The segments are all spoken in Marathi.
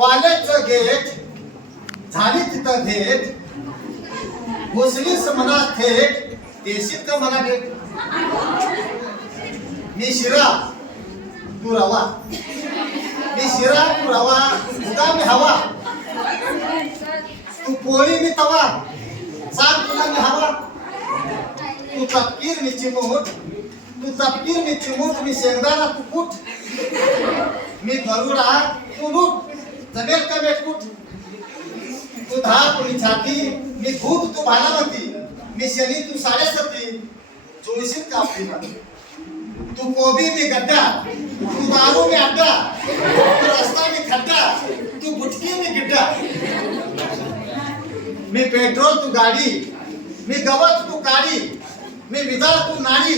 कॉलेजचं गेट झाली तिथं घेत घुसलीस म्हणा थेट देशील म्हणा मला भेट? मी शिरा तू रवा. मी शिरा तू रवा तुझा मी हवा. तू पोळी मी तवा. सांग तुला मी हवा. तू चपकीर मी चिमूट. तू चपकीर मी चिमूट. मी शेंगदाणा तू कुठ मी गरुडा तू लूट जमेल का बेटकुट तू धाप मी छाती मी भूत तू भालावती मी शनी तू साडेसती चोळशीत का आपली तू कोबी मी गड्डा, तू दारू मी अड्डा तू रस्ता मी खड्डा, तू बुटकी मी गिड्डा। मी पेट्रोल तू गाडी, मी गवत तू काडी, मी विजा तू नाडी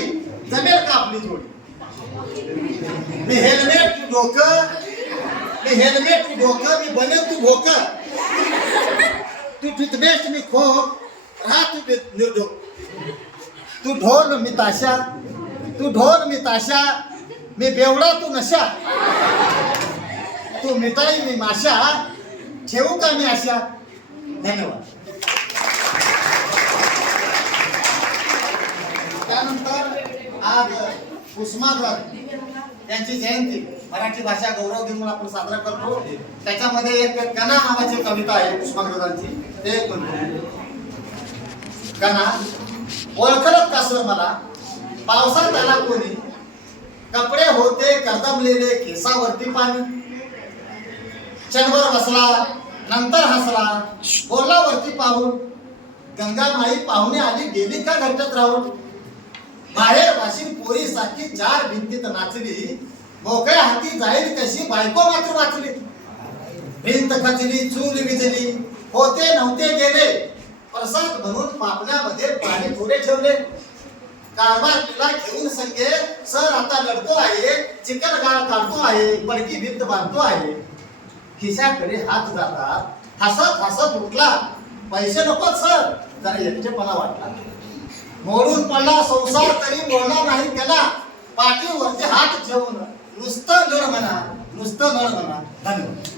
जमेल आपली जोडी? मी हेल्मेट तू डोकं मी हेल्मेट मी डोकं मी बनेल तू भोक तू टूथपेस्ट मी खो राहा तू बे- तू ढोल मी ताशा. तू ढोल मी ताशा. मी बेवडा तू नशा. तू मिठाई मी माशा. ठेवू का मी आशा? धन्यवाद. त्यानंतर आज कुसुमाग्रज त्यांची जयंती. मराठी भाषा गौरव दिन म्हणून आपण साजरा करतो. त्याच्यामध्ये एक कणा नावाची कविता आहे पुष्पाग्रजांची ते म्हणतो. कणा ओळखलत कस मला? पावसात आला कोणी? कपडे होते कर्दमलेले केसावरती पाणी. क्षणभर बसला नंतर हसला बोलावरती पाहून. पाहून गंगामाई पाहुणे आली गेली का घटत राहून? बाहेर वाशिम पोरीसाठी चार भिंतीत नाचली. मोकळ्या हाती जाईल कशी? बायको मात्र वाचली. भिंत खचली चूल विजली. होते नव्हते गेले. प्रसाद म्हणून पापण्यामध्ये पाणी थोडे ठेवले. कारभार तिला घेऊन संगे सर आता लढतो आहे चिकन गाळ काढतो आहे पडकी भिंत बांधतो आहे. खिशाकडे हात जातात हसत हसत उठला. पैसे नकोत सर जरा एकटेपणा वाटला. मोडून पडला संसार तरी मोडला नाही केला पाठीवरचे हात ठेवून नुसतं नळ म्हणा नुसतं नळ म्हणा धन्यवाद.